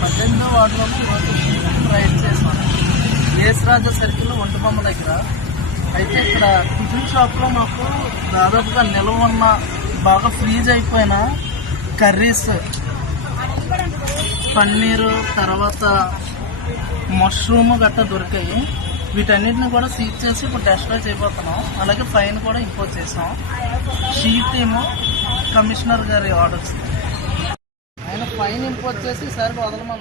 పద్దెనిమిదో రాజా సర్కిల్ ఒంటిబొమ్మ దగ్గర. అయితే ఇక్కడ టిఫిన్ షాప్లో మాకు దాదాపుగా నిల్వ ఉన్న బాగా ఫ్రీజ్ అయిపోయిన కర్రీస్ పన్నీరు తర్వాత మష్రూమ్ గట్టా దొరికాయి. వీటన్నిటిని కూడా సీజ్ చేసి ఇప్పుడు టెస్ట్ చేయబోతున్నాం. అలాగే ఫైన్ కూడా ఇంపోజ్ చేసాం. షీట్ ఏమో కమిషనర్ గారి ఆర్డర్స్ ఆయన ఫైన్ ఇంపోజ్ చేసి సరే వదలమని